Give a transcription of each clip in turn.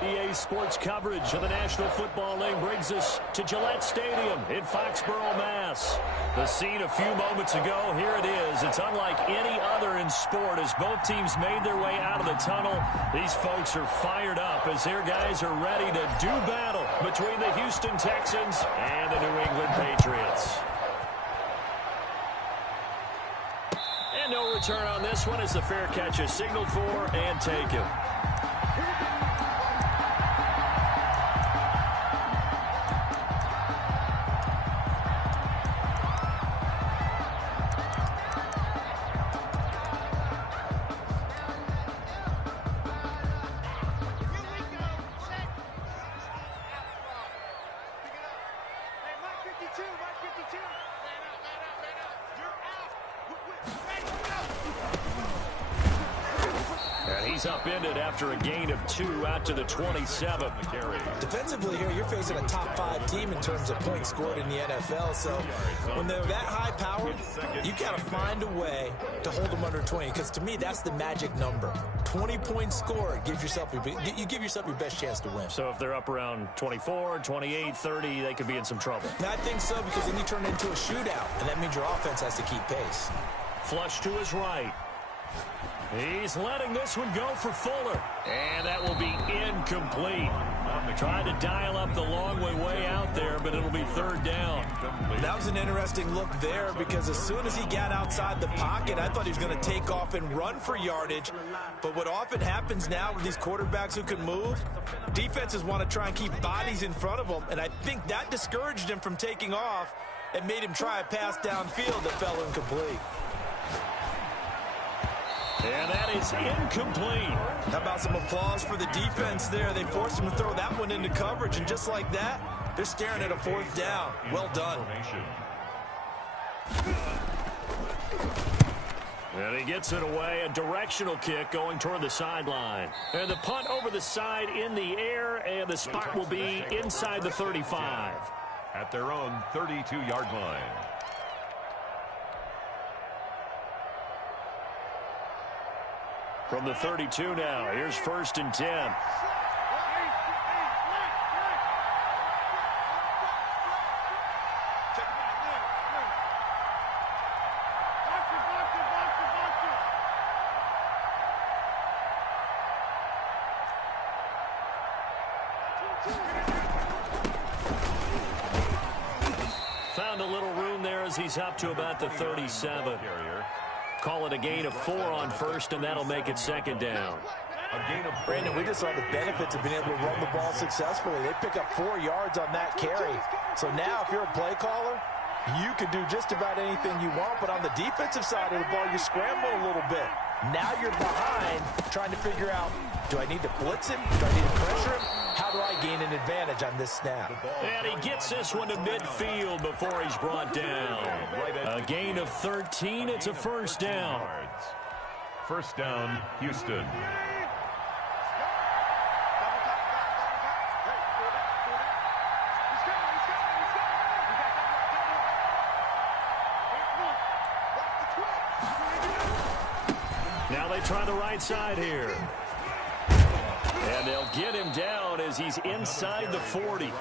EA Sports coverage of the National Football League brings us to Gillette Stadium in Foxborough, Mass. The scene a few moments ago, here it is. It's unlike any other in sport as both teams made their way out of the tunnel. These folks are fired up as their guys are ready to do battle between the Houston Texans and the New England Patriots. And no return on this one as the fair catch is signaled for and taken. He's upended after a gain of 2 out to the 27. Defensively here, you're facing a top 5 team in terms of points scored in the NFL. So when they're that high powered, you got to find a way to hold them under 20. Because to me, that's the magic number. 20 points scored gives yourself you give yourself your best chance to win. So if they're up around 24, 28, 30, they could be in some trouble. I think so, because then you turn it into a shootout, and that means your offense has to keep pace. Flush to his right. He's letting this one go for Fuller. And that will be incomplete. Tried to dial up the long way out there, but it'll be third down. That was an interesting look there because as soon as he got outside the pocket, I thought he was going to take off and run for yardage. But what often happens now with these quarterbacks who can move, defenses want to try and keep bodies in front of them. And I think that discouraged him from taking off and made him try a pass downfield that fell incomplete. And that is incomplete. How about some applause for the defense there? They forced him to throw that one into coverage, and just like that, they're staring at a fourth down. Well done. And he gets it away, a directional kick going toward the sideline. And the punt over the side in the air, and the spot will be inside the 35. At their own 32-yard line. From the 32 now, here's 1st and 10. Found a little room there as he's up to about the 37. Call it a gain of 4 on 1st, and that'll make it 2nd down. Brandon, we just saw the benefits of being able to run the ball successfully. They pick up 4 yards on that carry. So now if you're a play caller, you can do just about anything you want. But on the defensive side of the ball, you scramble a little bit. Now you're behind trying to figure out, do I need to blitz him? Do I need to pressure him? How do I gain an advantage on this snap? And he gets this one to midfield before he's brought down. A gain of 13. It's a 1st down. 1st down, Houston. Now they try the right side here. And they'll get him down as he's inside the 40.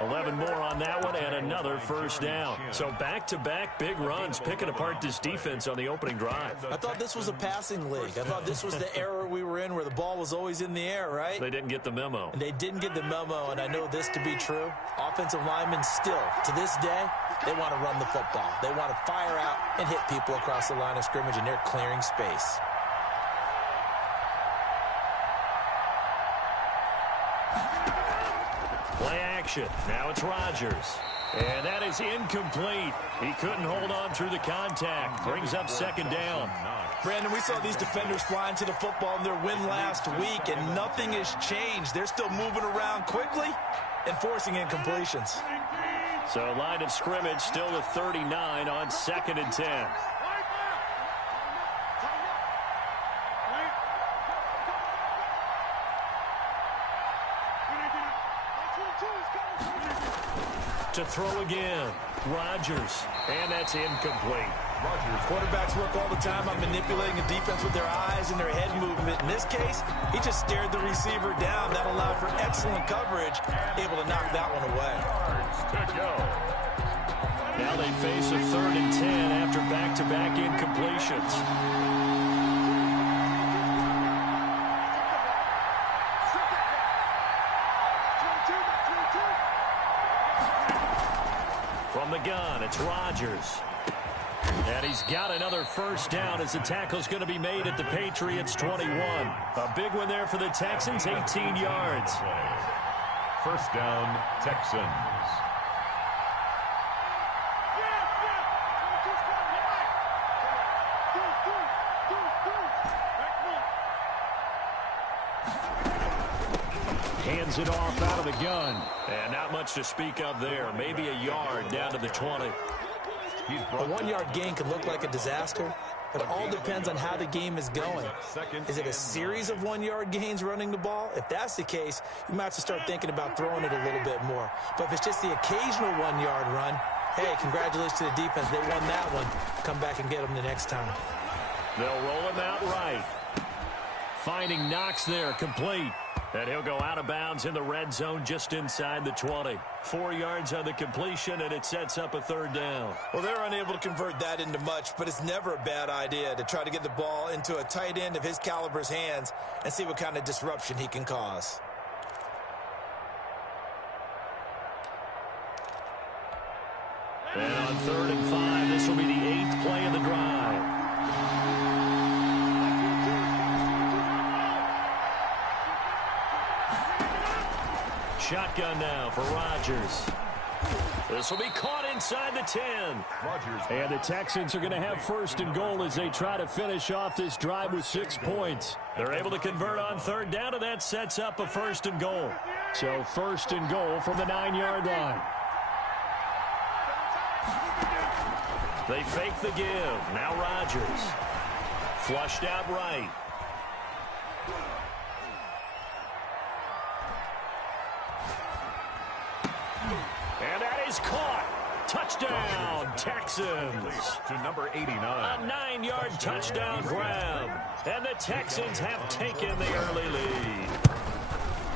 11 more on that one and another 1st down. So back-to-back big runs, picking apart this defense on the opening drive. I thought this was a passing league. I thought this was the era we were in where the ball was always in the air, right? They didn't get the memo. And they didn't get the memo, and I know this to be true. Offensive linemen still, to this day, they want to run the football. They want to fire out and hit people across the line of scrimmage, and they're clearing space. Play action. Now it's Rodgers. And that is incomplete. He couldn't hold on through the contact. Brings up 2nd down. Brandon, we saw these defenders flying to the football in their win last week, and nothing has changed. They're still moving around quickly and forcing incompletions. So line of scrimmage still to 39 on 2nd and 10. To throw again. Rodgers. And that's incomplete. Quarterbacks work all the time on manipulating the defense with their eyes and their head movement. In this case, he just stared the receiver down. That allowed for excellent coverage, able to knock that one away. Now they face a 3rd and 10 after back-to-back incompletions. From the gun, it's Rodgers. And he's got another first down as the tackle's going to be made at the Patriots' 21. A big one there for the Texans, 18 yards. First down, Texans. Hands it off out of the gun. And not much to speak of there. Maybe a yard down to the 20. A 1-yard gain could look like a disaster, but it all depends on how the game is going. Is it a series of 1-yard gains running the ball? If that's the case, you might have to start thinking about throwing it a little bit more. But if it's just the occasional 1-yard run, hey, congratulations to the defense. They won that one. Come back and get them the next time. They'll roll him out right. Finding Knox there, complete. And he'll go out of bounds in the red zone just inside the 20. 4 yards on the completion, and it sets up a 3rd down. Well, they're unable to convert that into much, but it's never a bad idea to try to get the ball into a tight end of his caliber's hands and see what kind of disruption he can cause. And on 3rd and 5, this will be the 8th play of the drive. Shotgun now for Rodgers. This will be caught inside the 10. And the Texans are going to have 1st and goal as they try to finish off this drive with 6 points. They're able to convert on 3rd down, and that sets up a 1st and goal. So 1st and goal from the 9-yard line. They fake the give. Now Rodgers. Flushed out right. And that is caught. Touchdown, Texans. To number 89. A 9-yard touchdown grab. And the Texans have taken the early lead.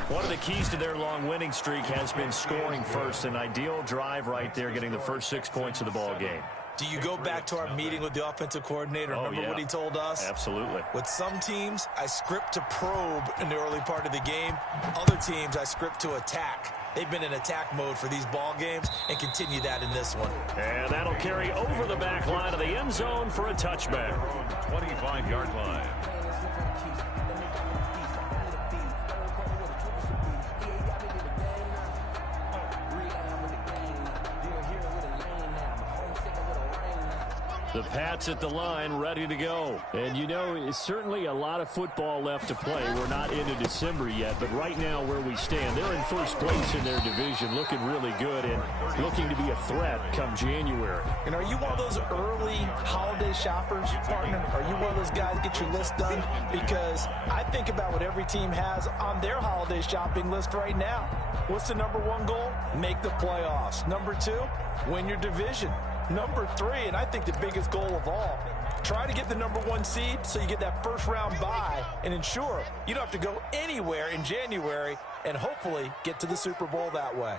One of the keys to their long winning streak has been scoring first. An ideal drive right there, getting the first 6 points of the ball game. Do you go back to our meeting with the offensive coordinator? Remember what he told us? Absolutely. With some teams, I script to probe in the early part of the game. Other teams, I script to attack. They've been in attack mode for these ball games and continue that in this one. And that'll carry over the back line of the end zone for a touchback. 25-yard line. The Pats at the line, ready to go. And, you know, it's certainly a lot of football left to play. We're not into December yet, but right now where we stand, they're in first place in their division, looking really good and looking to be a threat come January. And are you one of those early holiday shoppers, partner? Are you one of those guys get your list done? Because I think about what every team has on their holiday shopping list right now. What's the number 1 goal? Make the playoffs. Number 2, win your division. Number 3, and I think the biggest goal of all, try to get the number 1 seed so you get that first-round bye and ensure you don't have to go anywhere in January and hopefully get to the Super Bowl that way.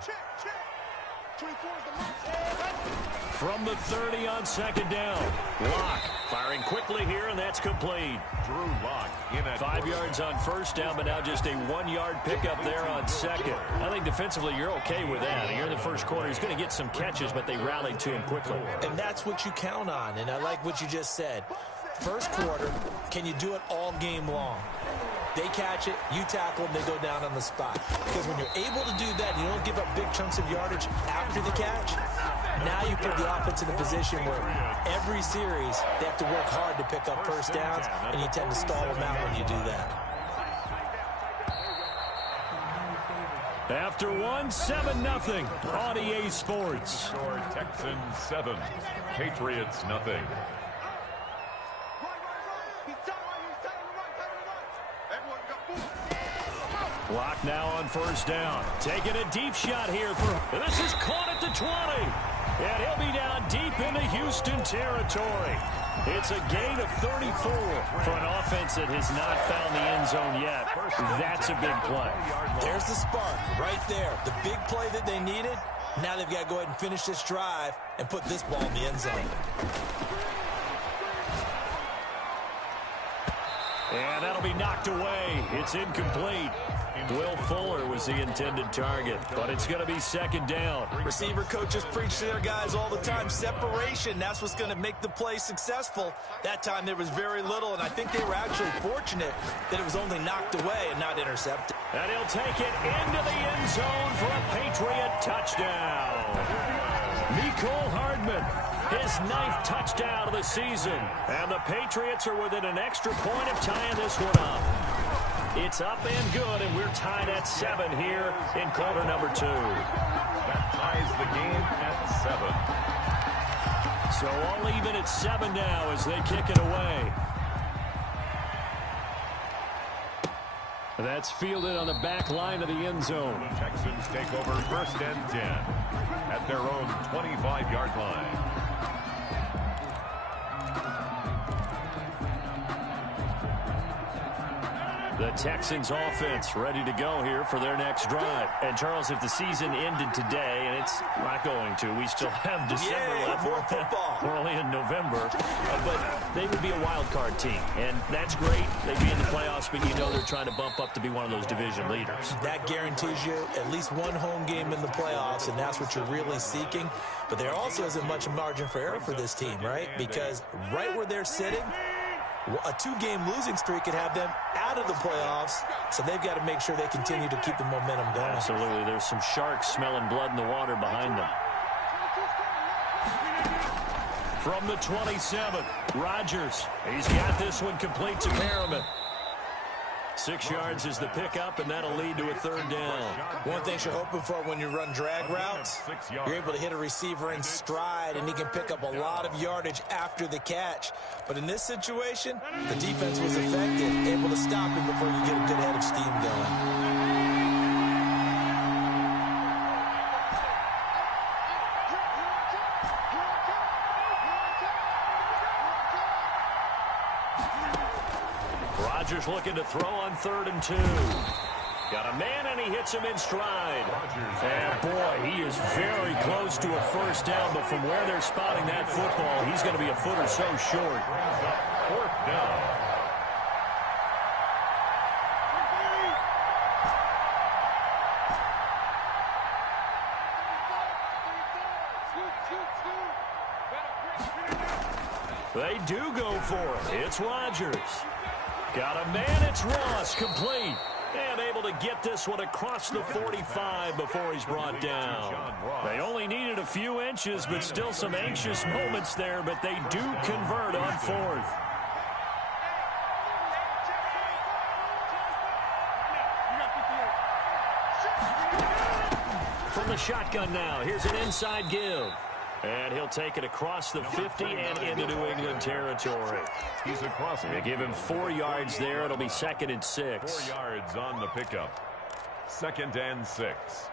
From the 30 on 2nd down. Locke firing quickly here, and that's complete. Drew Locke in at 5 yards on 1st down, but now just a 1-yard pickup there on 2nd. I think defensively you're okay with that. You're in the first quarter. He's going to get some catches, but they rallied to him quickly. And that's what you count on, and I like what you just said. First quarter, can you do it all game long? They catch it, you tackle them, they go down on the spot. Because when you're able to do that, and you don't give up big chunks of yardage after the catch, now you put the offense in a position where every series they have to work hard to pick up first downs, and you tend to stall them out when you do that. After 7-0 on EA Sports. Score Texans 7, Patriots nothing. Locke now on 1st down. Taking a deep shot here. This is caught at the 20. And he'll be down deep into Houston territory. It's a gain of 34 for an offense that has not found the end zone yet. That's a big play. There's the spark right there. The big play that they needed. Now they've got to go ahead and finish this drive and put this ball in the end zone. And that'll be knocked away. It's incomplete. Will Fuller was the intended target, but it's going to be second down. Receiver coaches preach to their guys all the time. Separation, that's what's going to make the play successful. That time there was very little, and I think they were actually fortunate that it was only knocked away and not intercepted. And he'll take it into the end zone for a Patriot touchdown. Mecole Hardman, his 9th touchdown of the season. And the Patriots are within an extra point of tying this one up. It's up and good, and we're tied at 7 here in quarter number 2. That ties the game at 7. So all even at 7 now as they kick it away. That's fielded on the back line of the end zone. The Texans take over 1st and 10 at their own 25-yard line. The Texans offense ready to go here for their next drive. And Charles, if the season ended today, and it's not going to, we still have December left. More football. We're only in November. But they would be a wild card team. And that's great. They'd be in the playoffs, but you know they're trying to bump up to be one of those division leaders. That guarantees you at least one home game in the playoffs, and that's what you're really seeking. But there also isn't much margin for error for this team, right? Because right where they're sitting, a 2-game losing streak could have them out of the playoffs, so they've got to make sure they continue to keep the momentum going. Absolutely. There's some sharks smelling blood in the water behind them. From the 27, Rodgers. He's got this one complete to Merriman. 6 yards is the pickup, and that'll lead to a 3rd down. One thing you're hoping for when you run drag routes, you're able to hit a receiver in stride, and he can pick up a lot of yardage after the catch. But in this situation, the defense was effective, able to stop him before you get a good head of steam going. Rodgers looking to throw on 3rd and 2. Got a man, and he hits him in stride. And, boy, he is very close to a 1st down, but from where they're spotting that football, he's going to be a foot or so short. 4th down. They do go for it. It's Rodgers. Got a man, it's Ross, complete. And able to get this one across the 45 before he's brought down. They only needed a few inches, but still some anxious moments there, but they do convert on 4th. From the shotgun now, here's an inside give. And he'll take it across the 50 and into New England territory. He's across. They give him 4 yards there. It'll be 2nd and 6. 4 yards on the pickup. 2nd and 6.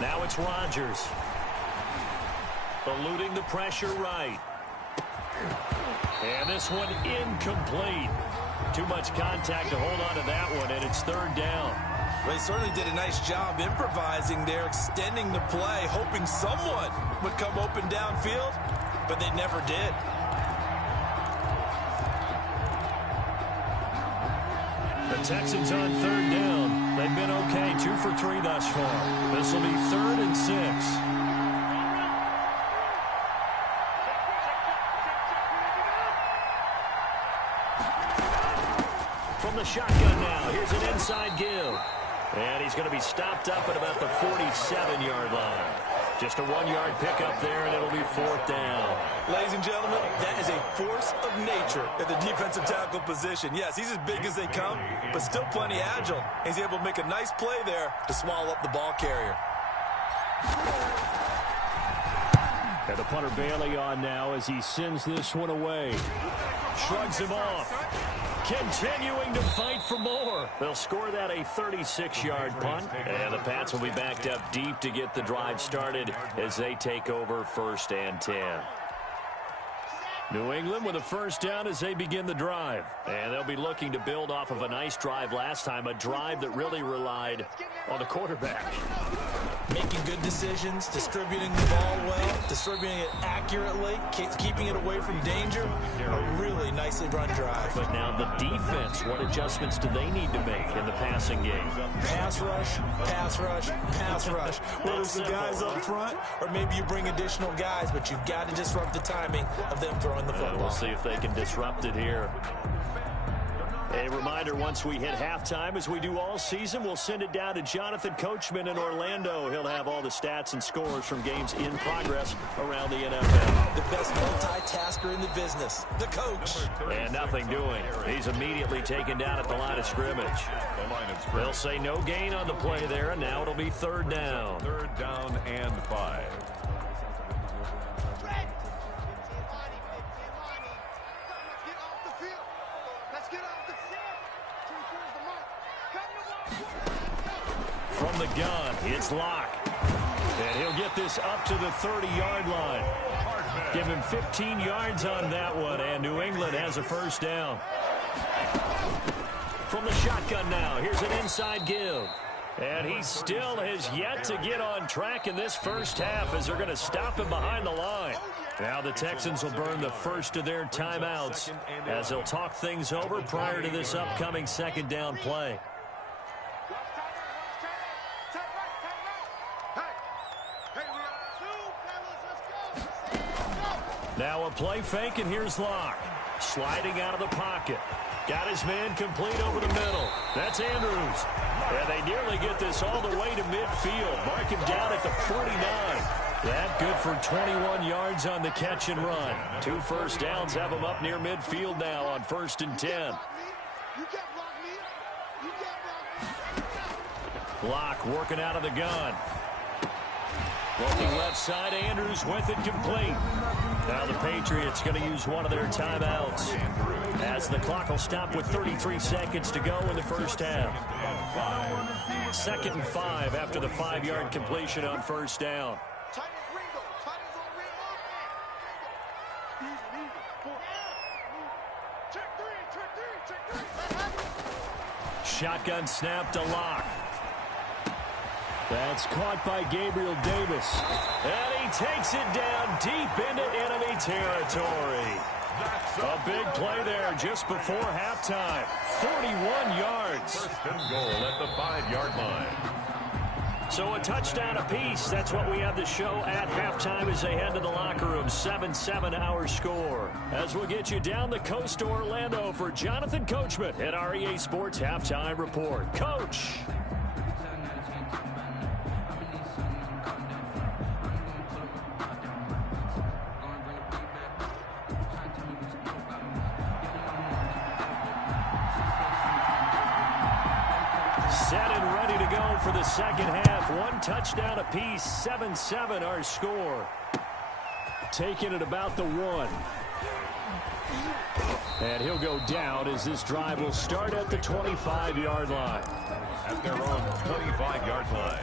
Now it's Rodgers. Eluding the pressure right. And this one incomplete. Too much contact to hold on to that one, and it's 3rd down. Well, they certainly did a nice job improvising there, extending the play, hoping someone would come open downfield, but they never did. The Texans on 3rd down. They've been okay, 2 for 3 thus far. This will be 3rd and 6. From the shotgun now, here's an inside give. And he's going to be stopped up at about the 47-yard line. Just a 1-yard pickup there, and it'll be 4th down. Ladies and gentlemen, that is a force of nature at the defensive tackle position. Yes, he's as big as they come, but still plenty agile. He's able to make a nice play there to swallow up the ball carrier. And the punter Bailey on now as he sends this one away. Shrugs him off. Continuing to fight for more. They'll score that a 36-yard punt. And the Pats will be backed up deep to get the drive started as they take over 1st and 10. New England with a first down as they begin the drive. And they'll be looking to build off of a nice drive last time, a drive that really relied on the quarterback. Making good decisions, distributing the ball well, distributing it accurately, keeping it away from danger. A really nicely run drive. But now the defense, what adjustments do they need to make in the passing game? Pass rush, pass rush, pass rush. Whether it's the guys up front or maybe you bring additional guys, but you've got to disrupt the timing of them throwing the football. We'll see if they can disrupt it here. A reminder, once we hit halftime, as we do all season, we'll send it down to Jonathan Coachman in Orlando. He'll have all the stats and scores from games in progress around the NFL. The best multitasker in the business, the coach. And nothing doing. He's immediately taken down at the line of scrimmage. They'll say no gain on the play there, and now it'll be 3rd down. 3rd down and 5. From the gun, it's Locke. And he'll get this up to the 30-yard line. Give him 15 yards on that one, and New England has a first down. From the shotgun now, here's an inside give. And he still has yet to get on track in this first half as they're going to stop him behind the line. Now the Texans will burn the first of their timeouts as they'll talk things over prior to this upcoming 2nd down play. Now a play fake, and here's Locke. Sliding out of the pocket. Got his man complete over the middle. That's Andrews. And they nearly get this all the way to midfield. Mark him down at the 49. That good for 21 yards on the catch and run. 2 first downs have him up near midfield now on 1st and 10. Locke working out of the gun. Looking left side, Andrews with it complete. Now the Patriots going to use one of their timeouts as the clock will stop with 33 seconds to go in the first half. 2nd and 5 after the 5-yard completion on 1st down. Shotgun snap to Locke. That's caught by Gabriel Davis. And he takes it down deep into enemy territory. A big play there just before halftime. 41 yards. 1st and goal at the 5-yard line. So a touchdown apiece. That's what we have to show at halftime as they head to the locker room. 7-7 our score. As we'll get you down the coast to Orlando for Jonathan Coachman at our EA Sports Halftime Report. Coach. Set and ready to go for the second half. 1 touchdown apiece. 7-7 our score. Taking it about the 1. And he'll go down as this drive will start at the 25-yard line. At their own 25-yard line.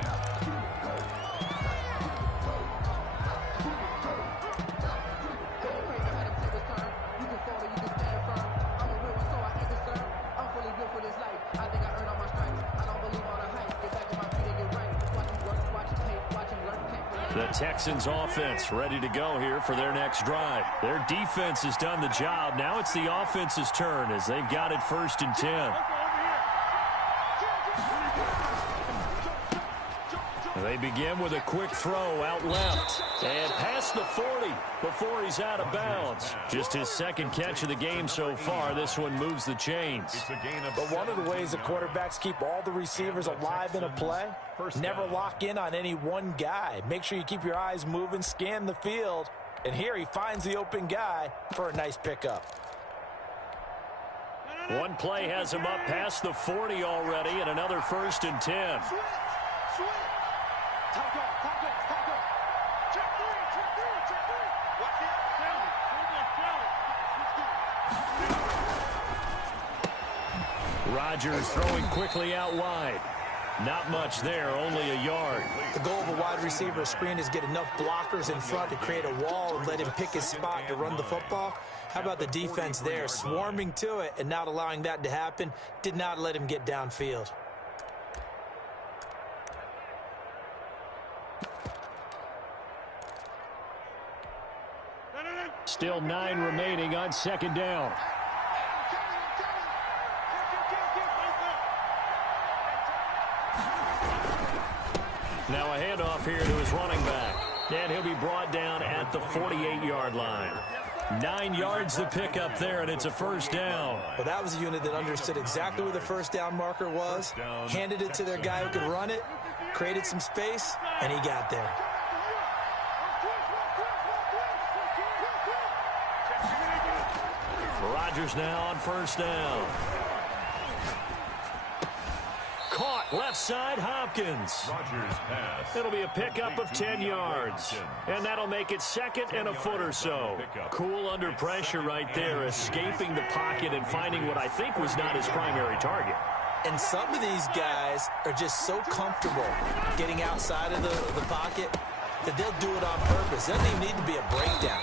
The Texans offense ready to go here for their next drive. Their defense has done the job. Now it's the offense's turn as they've got it 1st and 10. They begin with a quick throw out left and past the 40 before he's out of bounds. Just his 2nd catch of the game so far. This one moves the chains. But one of the ways the quarterbacks keep all the receivers alive in a play, never lock in on any one guy. Make sure you keep your eyes moving, scan the field, and here he finds the open guy for a nice pickup. One play has him up past the 40 already, and another 1st and 10. Rodgers throwing quickly out wide. Not much there, only a yard. The goal of a wide receiver screen is get enough blockers in front to create a wall and let him pick his spot to run the football. How about the defense there, swarming to it and not allowing that to happen? Did not let him get downfield. Still 9 remaining on second down. Now a handoff here to his running back. And he'll be brought down at the 48-yard line. 9 yards to pick up there, and it's a first down. Well, that was a unit that understood exactly where the first down marker was, handed it to their guy who could run it, created some space, and he got there. Rodgers now on first down. Caught left side, Hopkins. Rodgers pass. It'll be a pickup of 10 yards. And that'll make it second and a foot or so. Cool under pressure right there, escaping the pocket and finding what I think was not his primary target. And some of these guys are just so comfortable getting outside of the pocket that they'll do it on purpose. It doesn't even need to be a breakdown.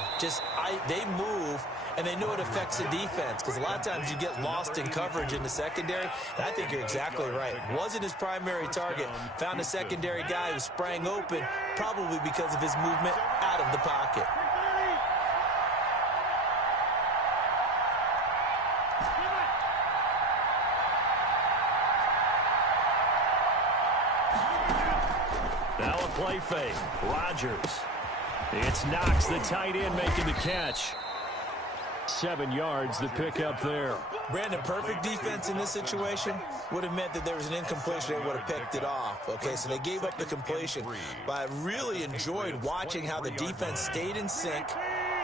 They move, and they know it affects the defense, because a lot of times you get lost in coverage in the secondary, and I think you're exactly right. Wasn't his primary target. Found a secondary guy who sprang open, probably because of his movement out of the pocket. Now a play fake. Rodgers. It's Knox, the tight end, making the catch. 7 yards to pick up there. Brandon, perfect defense in this situation would have meant that there was an incompletion. They would have picked it off. Okay, so they gave up the completion. But I really enjoyed watching how the defense stayed in sync,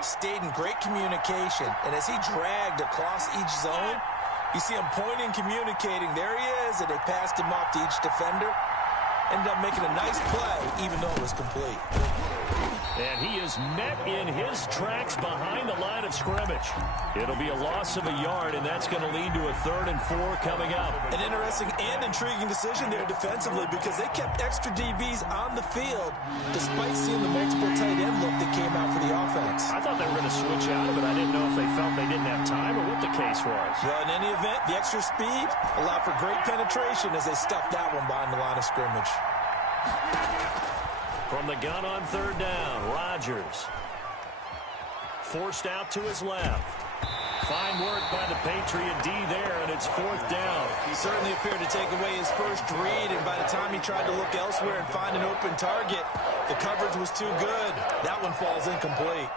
stayed in great communication. And as he dragged across each zone, you see him pointing, communicating. There he is, and they passed him off to each defender. Ended up making a nice play, even though it was complete. And he is met in his tracks behind the line of scrimmage. It'll be a loss of a yard, and that's going to lead to a 3rd and 4 coming up. An interesting and intriguing decision there defensively, because they kept extra DBs on the field despite seeing the multiple tight end look that came out for the offense. I thought they were going to switch out of it. I didn't know if they felt they didn't have time or what the case was. Well, in any event, the extra speed allowed for great penetration as they stuffed that one behind the line of scrimmage. From the gun on 3rd down, Rodgers. Forced out to his left. Fine work by the Patriot D there, and it's 4th down. He certainly appeared to take away his first read, and by the time he tried to look elsewhere and find an open target, the coverage was too good. That one falls incomplete.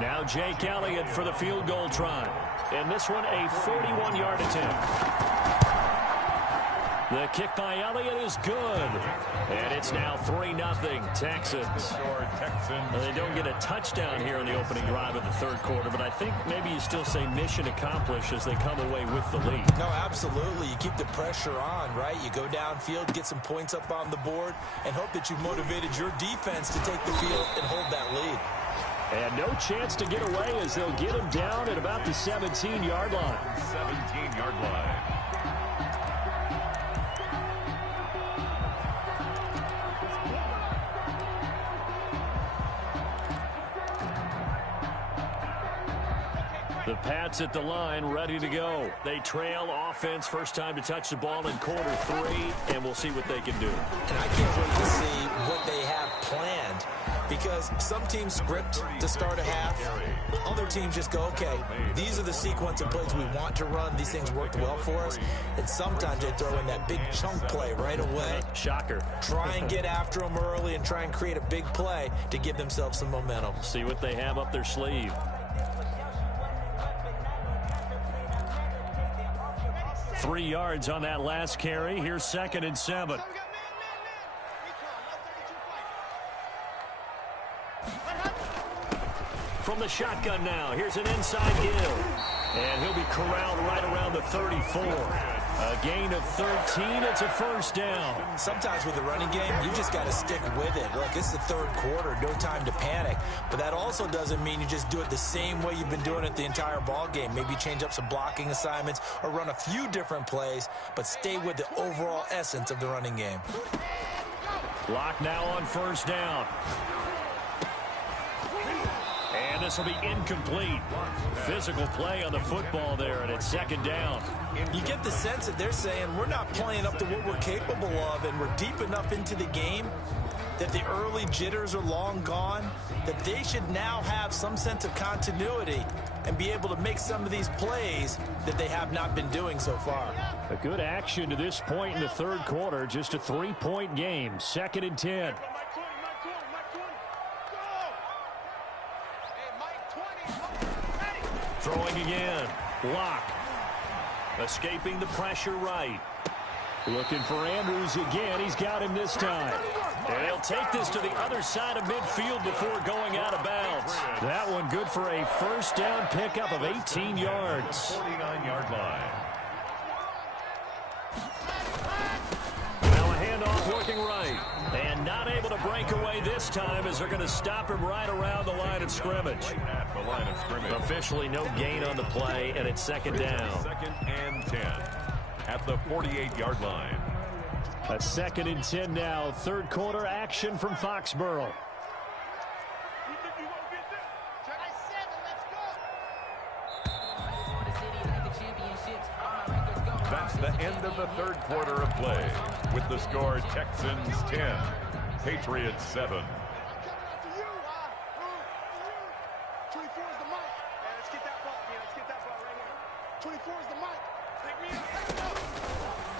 Now Jake Elliott for the field goal try. And this one a 41-yard attempt. The kick by Elliott is good. And it's now 3-0 Texans. They don't get a touchdown here in the opening drive of the 3rd quarter, but I think maybe you still say mission accomplished as they come away with the lead. No, absolutely. You keep the pressure on, right? You go downfield, get some points up on the board, and hope that you've motivated your defense to take the field and hold that lead. And no chance to get away as they'll get him down at about the 17-yard line. 17-yard line. The Pats at the line, ready to go. They trail offense, first time to touch the ball in quarter 3, and we'll see what they can do. And I can't wait to see what they have planned, because some teams script to start a half. Other teams just go, okay, these are the sequence of plays we want to run. These things worked well for us. And sometimes they throw in that big chunk play right away. Shocker. Try and get after them early and try and create a big play to give themselves some momentum. See what they have up their sleeve. Three yards on that last carry. Here's 2nd and 7. From the shotgun now, here's an inside give. And he'll be corralled right around the 34. A gain of 13. It's a first down. Sometimes with the running game, you just got to stick with it. Look, it's the third quarter. No time to panic. But that also doesn't mean you just do it the same way you've been doing it the entire ball game. Maybe change up some blocking assignments or run a few different plays, but stay with the overall essence of the running game. Lock now on first down. And this will be incomplete. Physical play on the football there, and it's second down. You get the sense that they're saying we're not playing up to what we're capable of, and we're deep enough into the game that the early jitters are long gone, that they should now have some sense of continuity and be able to make some of these plays that they have not been doing so far. A good action to this point in the third quarter. Just a 3-point game. Second and 10. Throwing again. Lock. Escaping the pressure right. Looking for Andrews again. He's got him this time. And he'll take this to the other side of midfield before going out of bounds. That one good for a first down pickup of 18 yards. 49-yard line. Now a handoff working right. And not able to break away this time as they're going to stop him right around the line of scrimmage. At the line of scrimmage. Officially no gain on the play, and it's second down. Second and 10 at the 48-yard line. A second and 10 now. Third quarter action from Foxborough. That's the end of the third quarter of play, with the score Texans 10, Patriots 7.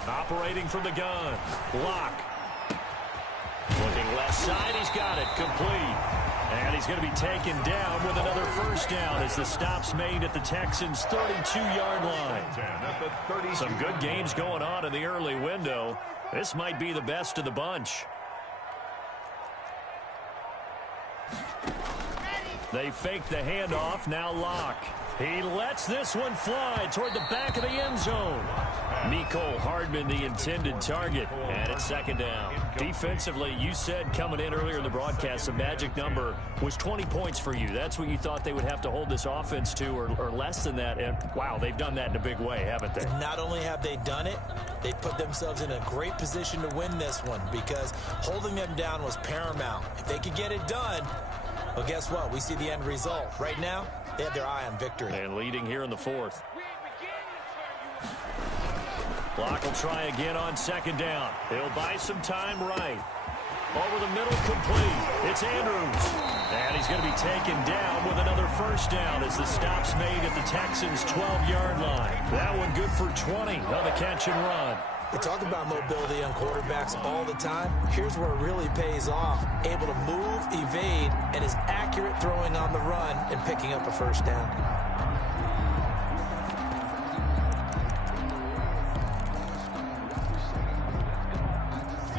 Operating from the gun. Lock. Looking left side. He's got it. Complete. And he's going to be taken down with another first down as the stop's made at the Texans' 32-yard line. Some good games going on in the early window. This might be the best of the bunch. They fake the handoff. Now Lock. He lets this one fly toward the back of the end zone. Mecole Hardman, the intended target, and it's second down. Defensively, you said coming in earlier in the broadcast, the magic number was 20 points for you. That's what you thought they would have to hold this offense to, or less than that. And, wow, they've done that in a big way, haven't they? And not only have they done it, they put themselves in a great position to win this one because holding them down was paramount. If they could get it done, well, guess what? We see the end result. Right now, they have their eye on victory. And leading here in the fourth. Block will try again on second down. He'll buy some time right. Over the middle, complete. It's Andrews. And he's going to be taken down with another first down as the stop's made at the Texans' 12-yard line. That one good for 20 on the catch and run. We talk about mobility on quarterbacks all the time. Here's where it really pays off. Able to move, evade, and is accurate throwing on the run and picking up a first down.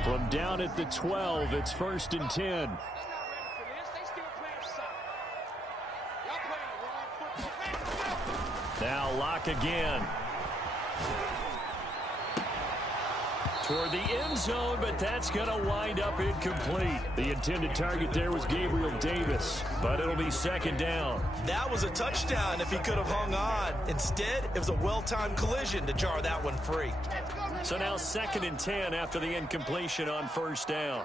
From down at the 12, it's first and 10. Now Lock again. Toward the end zone, but that's going to wind up incomplete. The intended target there was Gabriel Davis, but it'll be second down. That was a touchdown if he could have hung on. Instead, it was a well-timed collision to jar that one free. So now second and 10 after the incompletion on first down.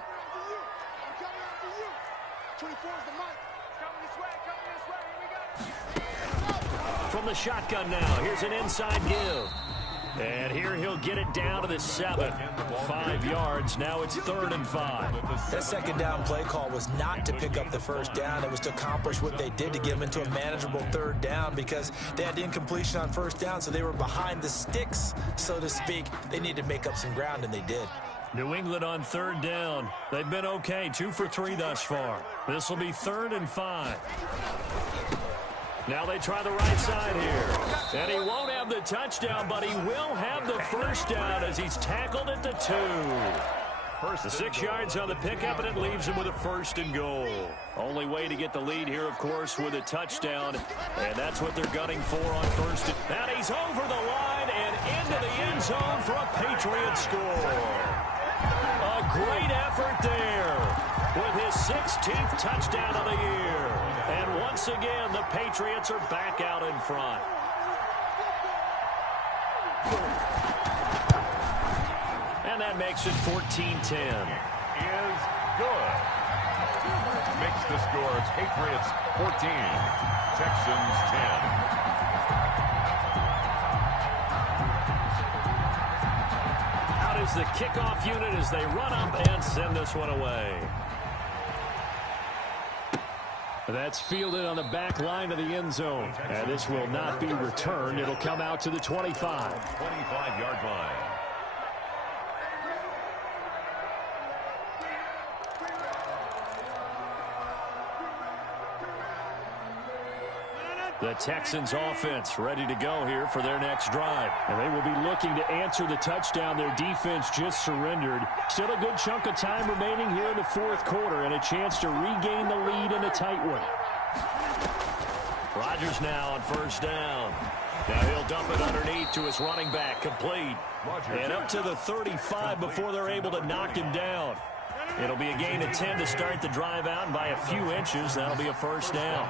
From the shotgun now, here's an inside give. And here he'll get it down to the 7. 5 yards. Now it's 3rd and 5. That second down play call was not to pick up the first down. It was to accomplish what they did to get them into a manageable 3rd down because they had incompletion on first down, so they were behind the sticks, so to speak. They needed to make up some ground, and they did. New England on 3rd down. They've been okay, 2 for 3 thus far. This will be 3rd and 5. Now they try the right side here. And he won't have the touchdown, but he will have the first down as he's tackled at the 2. The 6 yards on the pickup, and it leaves him with a 1st and goal. Only way to get the lead here, of course, with a touchdown. And that's what they're gunning for on 1st. And he's over the line and into the end zone for a Patriot score. A great effort there with his 16th touchdown of the year. And once again, the Patriots are back out in front. And that makes it 14-10. Is good. Makes the score Patriots 14, Texans 10. Out is the kickoff unit as they run up and send this one away. That's fielded on the back line of the end zone. And this will not be returned. It'll come out to the 25. 25-yard line. The Texans offense ready to go here for their next drive. And they will be looking to answer the touchdown their defense just surrendered. Still a good chunk of time remaining here in the fourth quarter and a chance to regain the lead in a tight one. Rodgers now on first down. Now he'll dump it underneath to his running back, complete. And up to the 35 before they're able to knock him down. It'll be a gain of 10 to start the drive out, and by a few inches, that'll be a first down.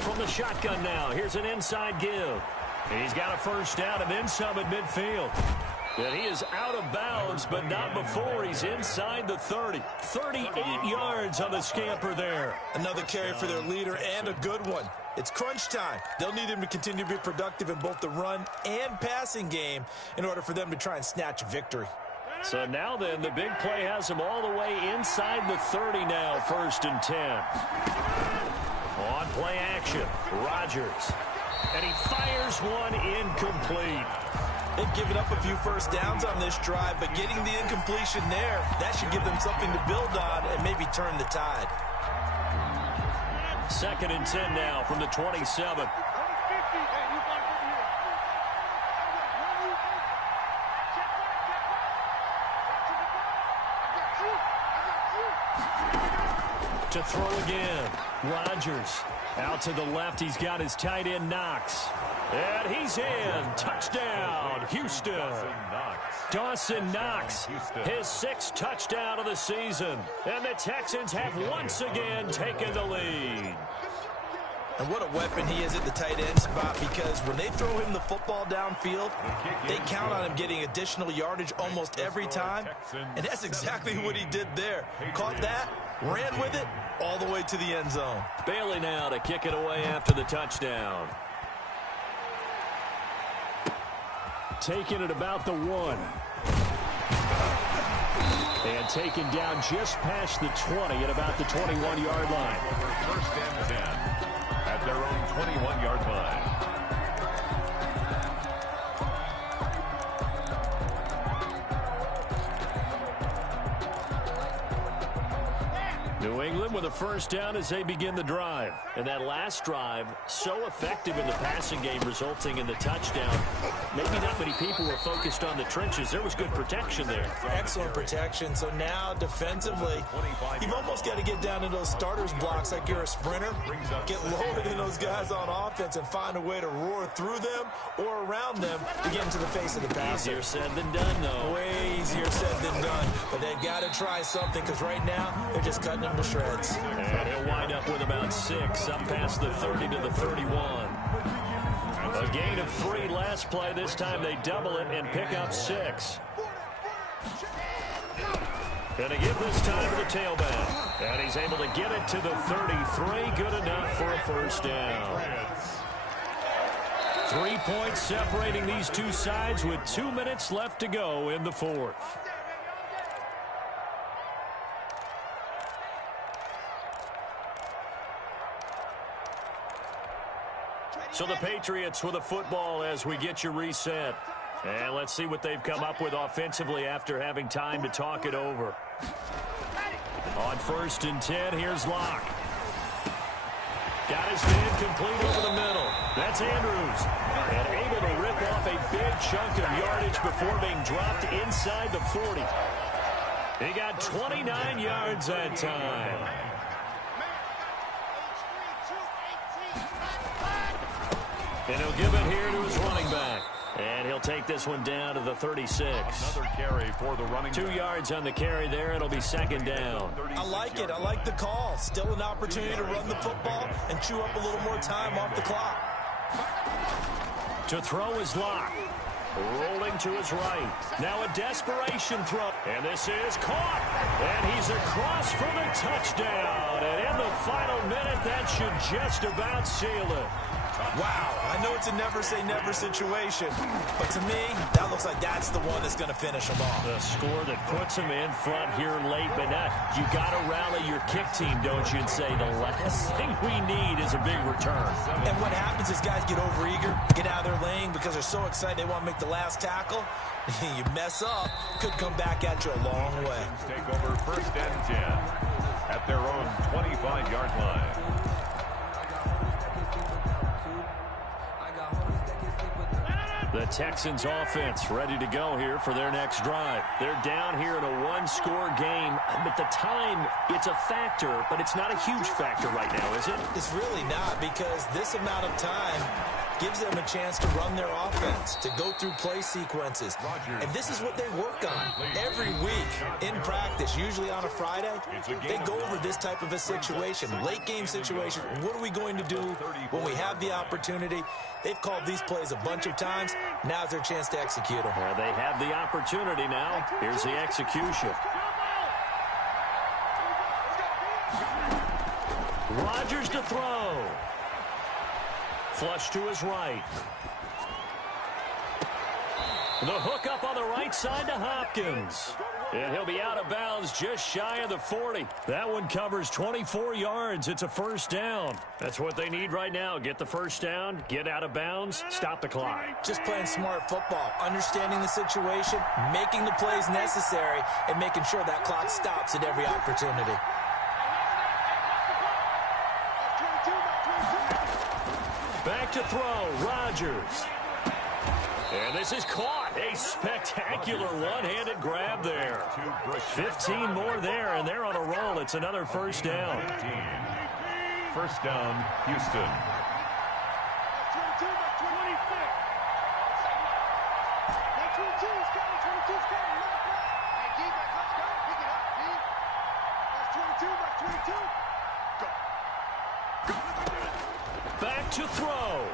From the shotgun now, here's an inside give. He's got a first down and then some at midfield. And he is out of bounds, but not before he's inside the 30. 38 yards on the scamper there. Another carry for their leader and a good one. It's crunch time. They'll need him to continue to be productive in both the run and passing game in order for them to try and snatch a victory. So now then, the big play has him all the way inside the 30 now, 1st and 10. On play action, Rodgers. And he fires one incomplete. They've given up a few first downs on this drive, but getting the incompletion there, that should give them something to build on and maybe turn the tide. 2nd and 10 now from the 27. To throw again, Rodgers. Out to the left, he's got his tight end, Knox. And he's in. Touchdown, Houston. Dawson Knox, his 6th touchdown of the season. And the Texans have once again taken the lead. And what a weapon he is at the tight end spot, because when they throw him the football downfield, they count on him getting additional yardage almost every time. And that's exactly what he did there. Caught that, ran with it, all the way to the end zone. Bailey now to kick it away after the touchdown. Taking it about the 1. And taken down just past the 20 at about the 21-yard line. First and 10 at their own 21-yard line. New England with a first down as they begin the drive. And that last drive, so effective in the passing game, resulting in the touchdown. Maybe not many people were focused on the trenches. There was good protection there. Excellent protection. So now, defensively, you've almost got to get down in those starters blocks like you're a sprinter. Get lower than those guys on offense and find a way to roar through them or around them to get into the face of the passer. Easier said than done, though. Way easier said than done. But they've got to try something, because right now, they're just cutting them to shreds. And he'll wind up with about 6 up past the 30 to the 31. A gain of 3 last play. This time they double it and pick up 6. And a give this time to the tailback. And he's able to get it to the 33. Good enough for a first down. 3 points separating these two sides with 2 minutes left to go in the fourth. So the Patriots with a football as we get you reset. And let's see what they've come up with offensively after having time to talk it over. On 1st and 10, here's Locke. Got his man complete over the middle. That's Andrews. And able to rip off a big chunk of yardage before being dropped inside the 40. He got 29 yards that time. And he'll give it here to his running back. And he'll take this one down to the 36. Another carry for the running 2 yards on the carry there. It'll be second down. I like it. I like the call. Still an opportunity to run the football and chew up a little more time off the clock. To throw is Locke. Rolling to his right. Now a desperation throw. And this is caught. And he's across for the touchdown. And in the final minute, that should just about seal it. Wow, I know it's a never-say-never situation, but to me, that looks like that's the one that's going to finish them off. The score that puts them in front here late, but not. You got to rally your kick team, don't you, and say the last thing we need is a big return. And what happens is guys get overeager, get out of their lane because they're so excited they want to make the last tackle. You mess up, could come back at you a long way. Take over 1st and 10 at their own 25-yard line. The Texans offense ready to go here for their next drive. They're down here in a one-score game, but the time, it's a factor, but it's not a huge factor right now, is it? It's really not, because this amount of time gives them a chance to run their offense, to go through play sequences. And this is what they work on every week in practice, usually on a Friday. They go over this type of a situation, late game situation. What are we going to do when we have the opportunity? They've called these plays a bunch of times. Now's their chance to execute them. Well, they have the opportunity now. Here's the execution. Rodgers to throw. Flush to his right. The hook up on the right side to Hopkins. And he'll be out of bounds just shy of the 40. That one covers 24 yards. It's a first down. That's what they need right now. Get the first down, get out of bounds, stop the clock. Just playing smart football, understanding the situation, making the plays necessary, and making sure that clock stops at every opportunity. Back to throw, Rodgers. And this is caught. A spectacular one-handed grab there. 15 more there, and they're on a roll. It's another first down. First down, Houston. Back to throw.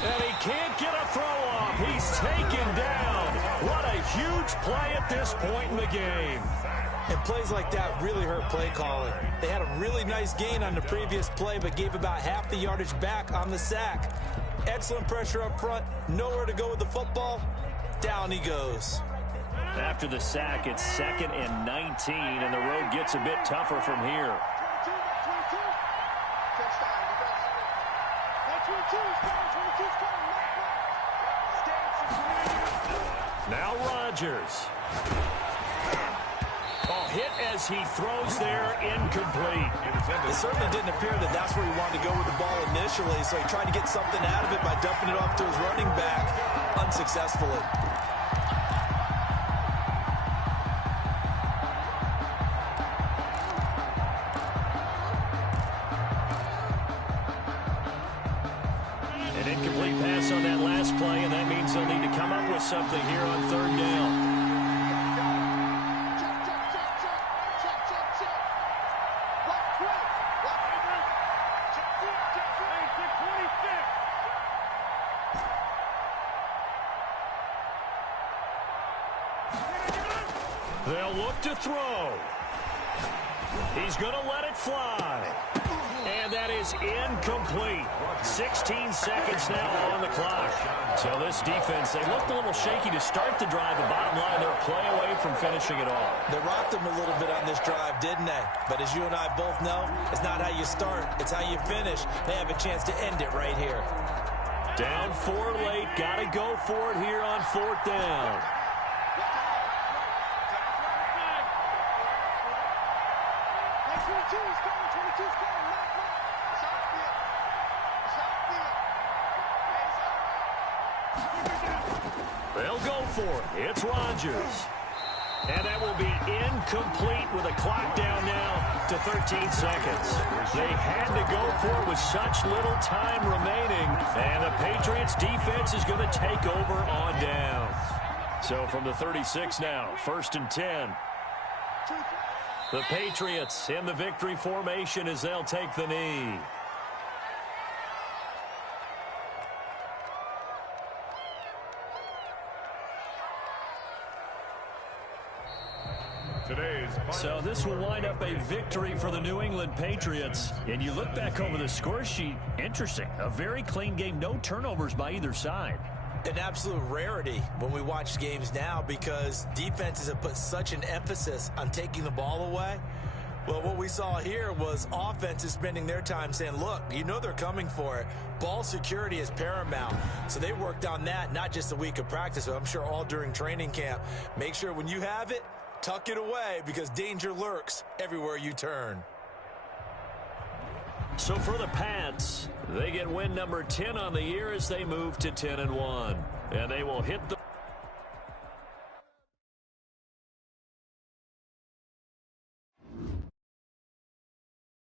And he can't get a throw off. He's taken down. What a huge play at this point in the game. And plays like that really hurt play calling. They had a really nice gain on the previous play, but gave about half the yardage back on the sack. Excellent pressure up front. Nowhere to go with the football. Down he goes. After the sack, it's 2nd and 19, and the road gets a bit tougher from here. Now Rodgers. Hit as he throws there, incomplete. It certainly didn't appear that that's where he wanted to go with the ball initially, so he tried to get something out of it by dumping it off to his running back unsuccessfully. An incomplete pass on that last play, and that means they'll need to come up with something here on 3rd down. They'll look to throw. He's going to let it fly. And that is incomplete. 16 seconds now on the clock. So this defense, they looked a little shaky to start the drive, but bottom line, they're a play away from finishing it all. They rocked them a little bit on this drive, didn't they? But as you and I both know, it's not how you start, it's how you finish. They have a chance to end it right here. Down 4 late, got to go for it here on 4th down. They'll go for it. It's Rodgers. And that will be incomplete with a clock down now to 13 seconds. They had to go for it with such little time remaining. And the Patriots defense is going to take over on downs. So from the 36 now, 1st and 10. The Patriots in the victory formation as they'll take the knee. So this will wind up a victory for the New England Patriots. And you look back over the score sheet, interesting. A very clean game, no turnovers by either side. An absolute rarity when we watch games now because defenses have put such an emphasis on taking the ball away. Well, what we saw here was offenses spending their time saying, look, you know they're coming for it. Ball security is paramount. So they worked on that, not just a week of practice, but I'm sure all during training camp. Make sure when you have it, tuck it away because danger lurks everywhere you turn. So for the Pats, they get win number 10 on the year as they move to 10-1. And they will hit the